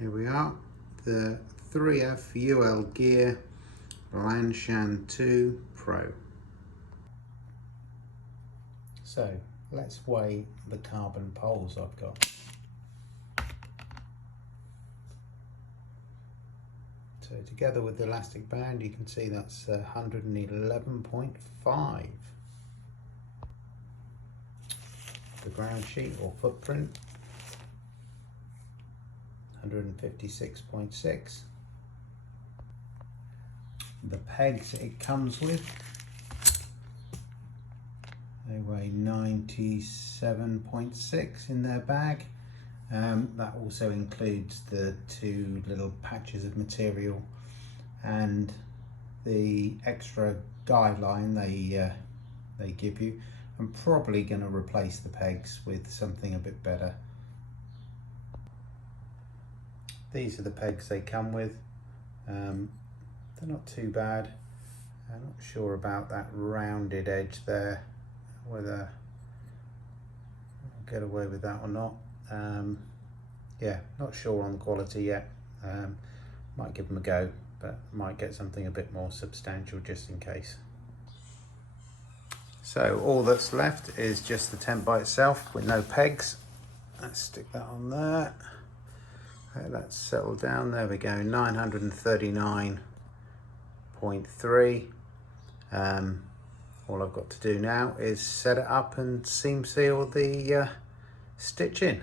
Here we are, the 3F UL Gear LanShan 2 Pro. So let's weigh the carbon poles I've got. So together with the elastic band, you can see that's 111.5. The ground sheet or footprint, 156.6. The pegs it comes with, they weigh 97.6 in their bag. That also includes the two little patches of material and the extra guideline they give you. I'm probably going to replace the pegs with something a bit better. These are the pegs they come with. They're not too bad. I'm not sure about that rounded edge there, whether I'll get away with that or not. Yeah, not sure on the quality yet. Might give them a go, but might get something a bit more substantial just in case. So all that's left is just the tent by itself with no pegs. Let's stick that on there. Okay, that's settled down. There we go, 939.3. All I've got to do now is set it up and seam seal the stitching.